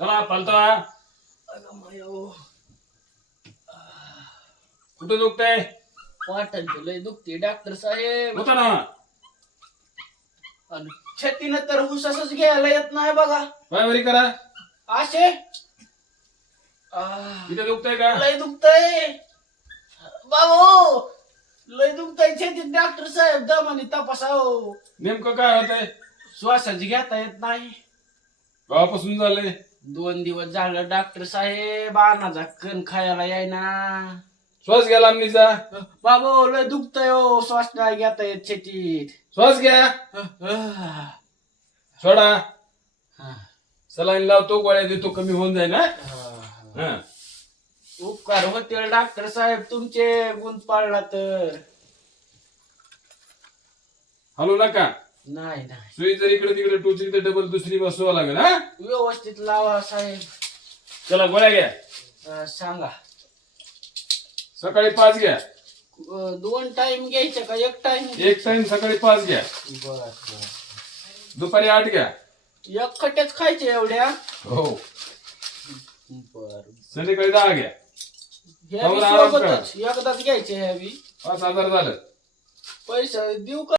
चला पालता. कुठं दुखतंय? वाटण लय दुखते डॉक्टर साहेब. होता ना. आणि छातीनं तर हुसासच घ्यायला येत नाही बघा. पाय वरी करा. असे इथे दुखतंय का? लय दुखतय बाबू, लय दुखतय छातीत डॉक्टर साहेब. दमाने तपासाव. नेमकं काय होतंय? श्वासाच घेता येत नाही. गावापासून झालंय? 2 दिवस झालं डॉक्टर साहेब. अन्नाचा कण खायला यायना. श्वास घ्या लांबणीचा. बाबू लय दुखतय हो. श्वास नाही घेता येत छातीत. श्वास घ्या. सोडा. सलाईन लावतो, गोळ्या देतो, कमी होऊन जाईल ना. उपकार होतील डॉक्टर साहेब तुमचे. गुण पाळला तर. हलू नका. नाही नाही, सुई जर इकडे तिकडे टोचली तर डबल दुसरी बसवा लागेल. हा, व्यवस्थित लावा साहेब. चला गोळ्या घ्या. सांगा. सकाळी 5 घ्या. 2 टाइम घ्यायचे का 1 टाइम? 1 टाइम सकाळी 5 घ्या. बर. दुपारी 8 घ्या. 1 खट्याच खायचे एवढ्या? हो. बर. संध्याकाळी 10 घ्या. ह्या बी सोबतच एकदाच घ्यायचे. ह्या बी 5,000 झालं. पैसा देऊ का?